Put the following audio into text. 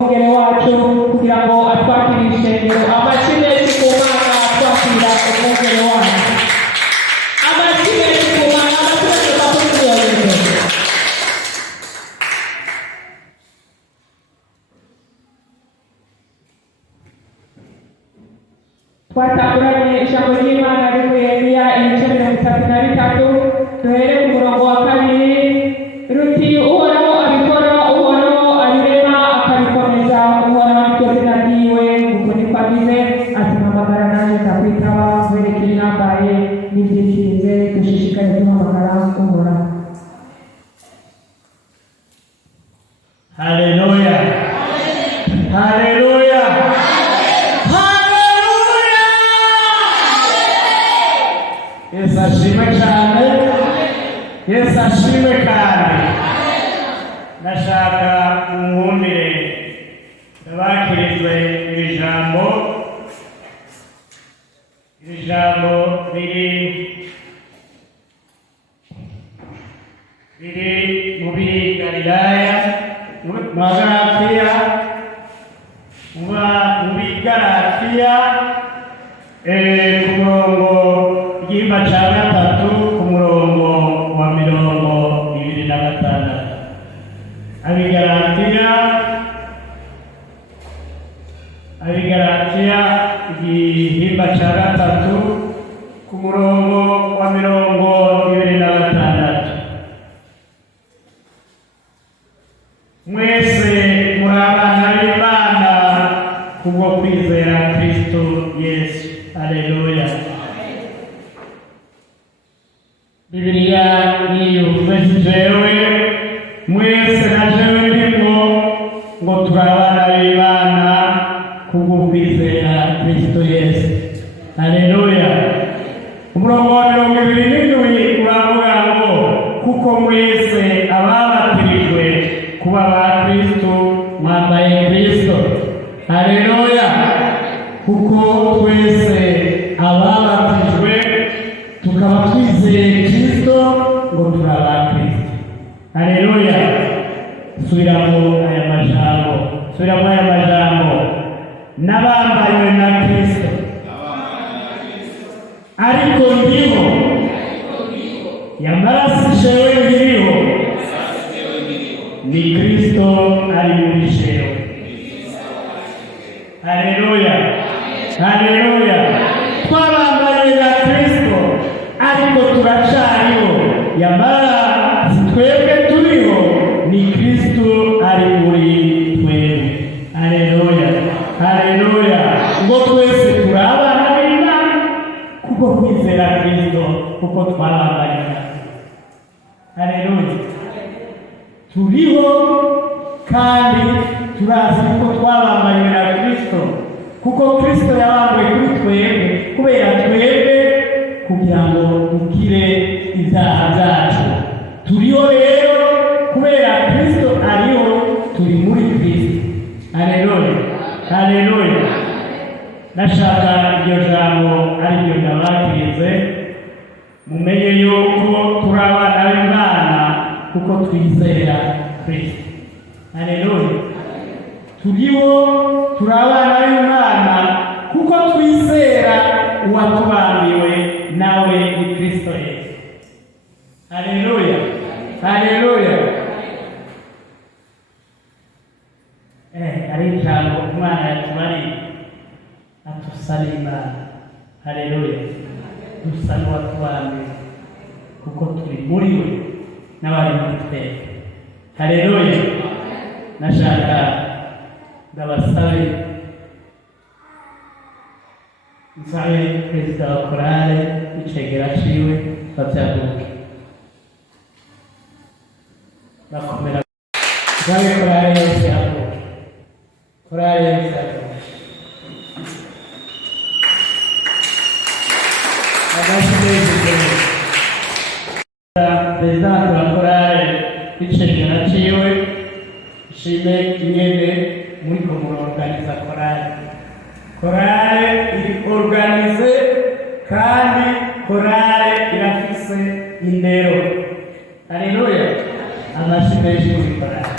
umwungere wacu kugira ngo atwakire ishengero. Amashyi menshi ku Mana atwakira umwungere wacu. Amashyi menshi ku Mana abaturage bakurikiye. Twatanguranye ijambo ry'Imana riri Yeremiya ibice 33, duhere ku murongo wa 2. Ruti Uhoraho abikora, Uhoraho abirema akabikomeza, Uhoraho niryo zina ryiwe, ubwo niko agize ati mpamagara nanjye ndakwitaba, nkwereke ibinambaye n'ibyishinze, dushishikare duhamagara Uhoraho. Haleluya, haleluya, haleluya. Yesu ashimwe cyane, Yesu ashimwe kandi ndashaka umwumvire abakirizwe iri jambo riri muri Galilaya, muri Galatiya, ku murongo w'igihimba cya 3 ku murongo wa 26. Abigalatiya igihimba cya 3 ku murongo wa 26. Mwese muri abana b'Imana kubwo kwizera Kristo Yesu. Haleluya. Bibiliya nivuze jewe mwese na jewe ndimo ngo turi abana b'Imana kubwo kwizera Kristo Yesu. Haleluya. Umurongo wa 27 uravuga ngo kuko mwese ababatirijwe kuba ba Kristo mwambaye Kristo. Haleluya. Kuko twese ababatijwe tukaba twizeye Kristo ngo turi aba Kristo. Haleluya. Subiramo aya majambo. N'abambaye na Kristo. Ariko ndiho yamaraso jewe ndiriho ni Kristo ari muri jewe. Haleluya, haleluya. Twabambaye na Kristo ariko turacariho, yamara twebwe turiho ni Kristo ari muri twebwe. Haleluya, haleluya. Ngo twese turabana b'Imana kuko kwizera Kristo, kuko twabambaye. Haleluya. Turiho kandi turazi ko twabambaye na Kristo, kuko Kristo yabambaye kuri twebwe kubera twebwe kugira ngo dukire ibyaha byacu. Turiho rero kubera Kristo ariho, turi muri Kristo. Haleluya, haleluya. Nashaka iryo jambo ariryo ndabakirize, mumenye yuko turi abana b'Imana kuko twizera Kristo. Haleluya. Turiho turi abana b'Imana kuko twizera uwatubambiwe nawe ni Kristo Yesu. Haleluya, haleluya. Ari ijambo Imana yatubariye atusana Imana. Haleluya. Dusa n'uwatubambiwe kuko turi muri we n'abari muri twebwe. Haleluya. Nashaka ndabasabe nsabe perezida wa korale n'icegera ciwe bavyaduke bakomera. Nsabe korale yose yaduke, korale yose yaduke. Perezida wa korale n'icegera ciwe shime ingene muri ko murorganiza korale. Korale iri organize kandi korale irafise indero. Haleluya. Amashyi menshi muri korale.